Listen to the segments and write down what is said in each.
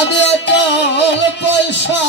আমি অচল পয়সা।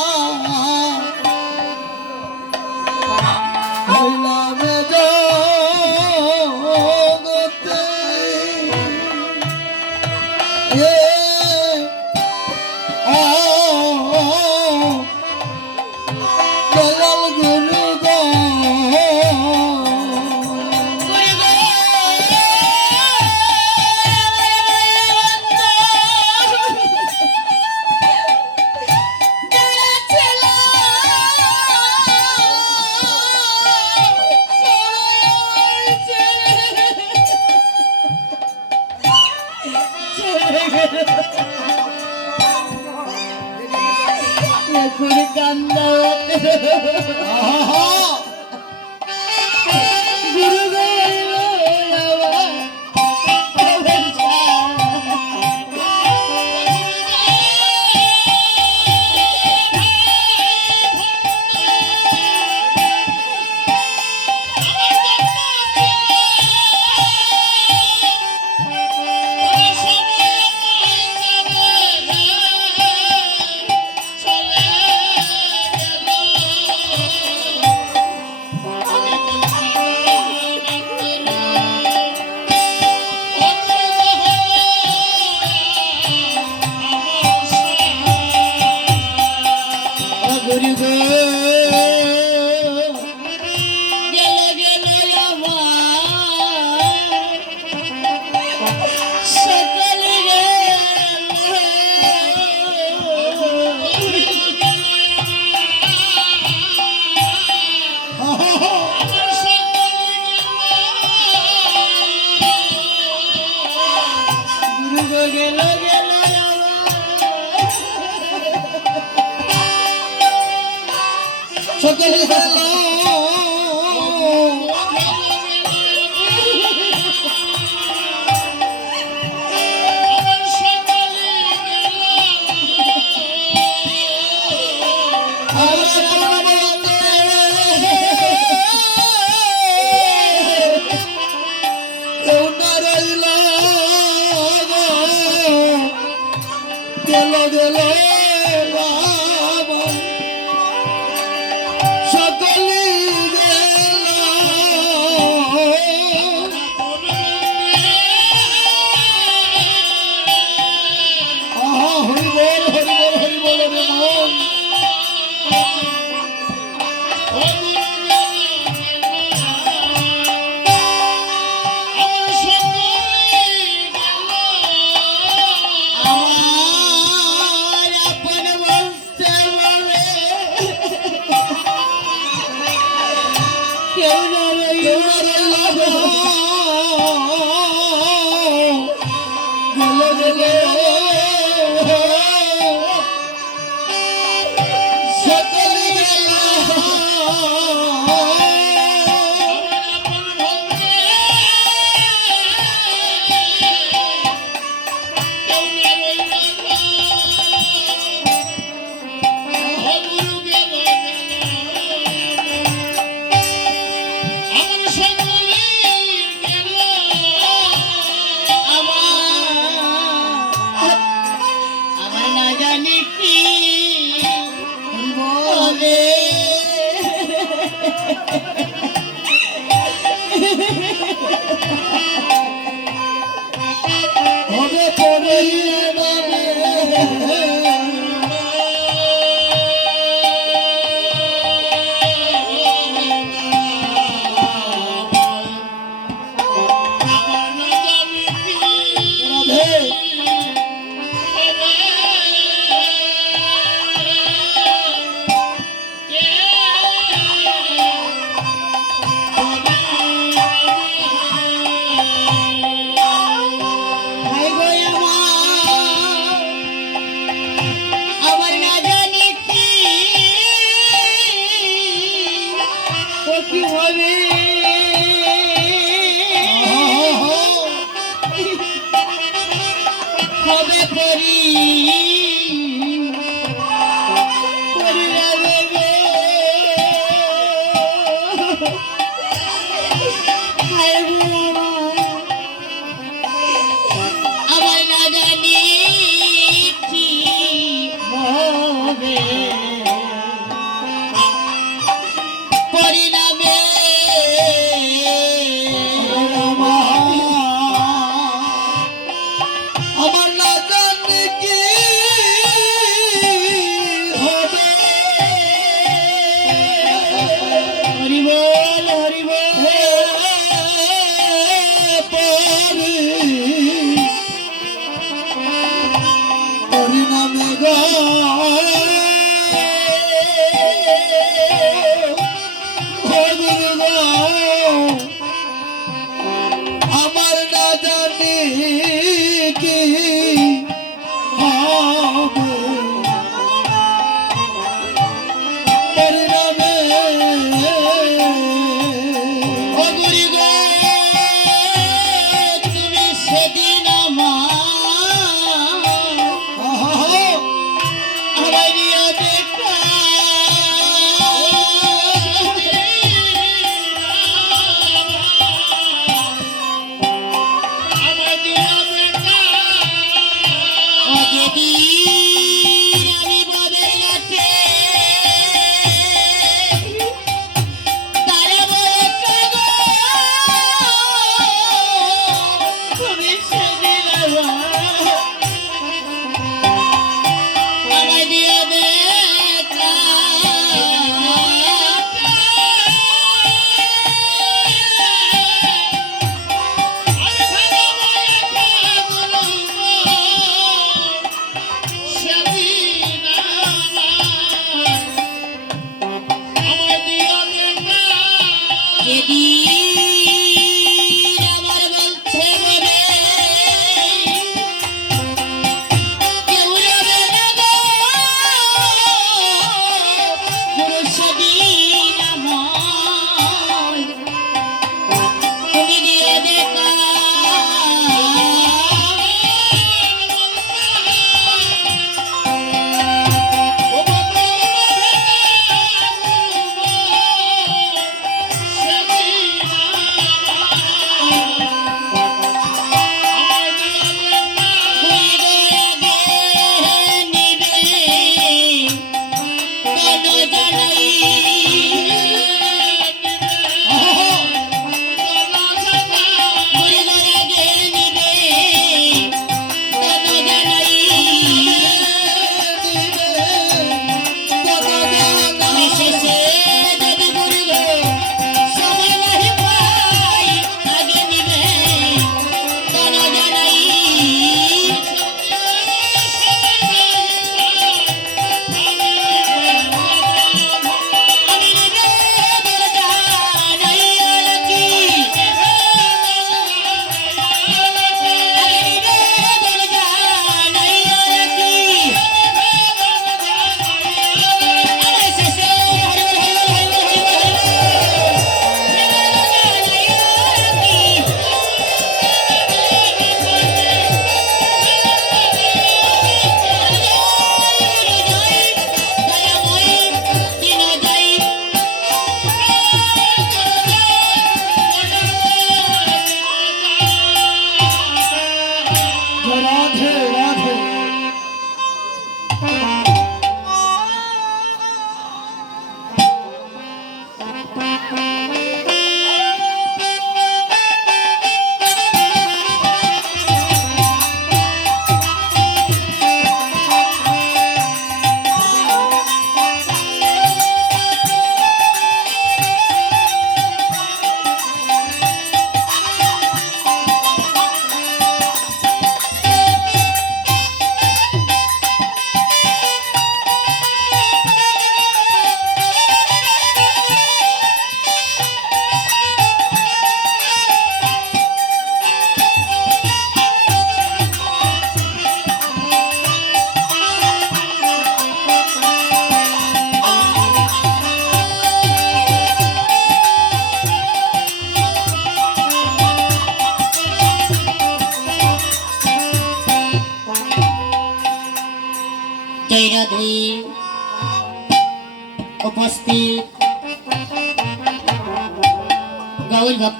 জানি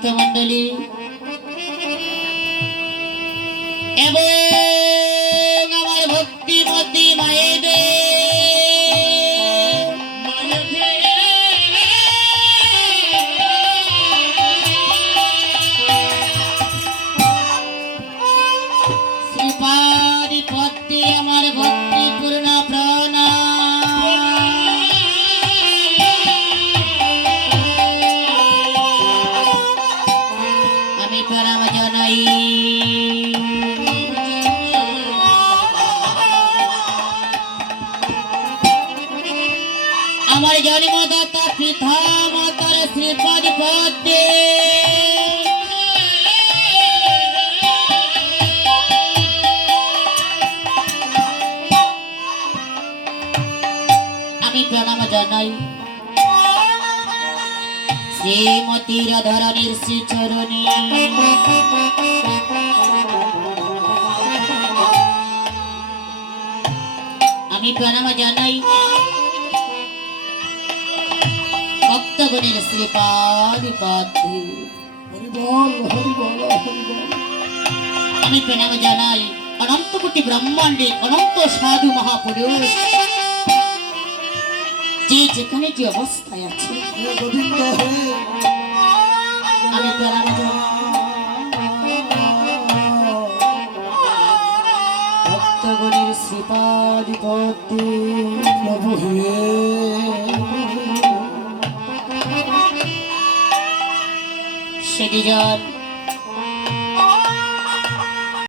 caractère embellie আমি প্রণাম আমার জন্মদাতা পিতা শ্রীপদ পদ্মে আমি প্রণাম জানাই। শ্রীমতী রাধারানীর শ্রী চরণী আমি প্রণাম জানাই ভক্তগণের শ্রীপাদ আমি প্রণাম জানাই অনন্ত কোটি ব্রহ্মাণ্ডে অনন্ত সাধু মহাপুরুষ। যে যেখানে যে অবস্থায় আছে। আমি প্রণাম ভক্তগণের শ্রীপাদ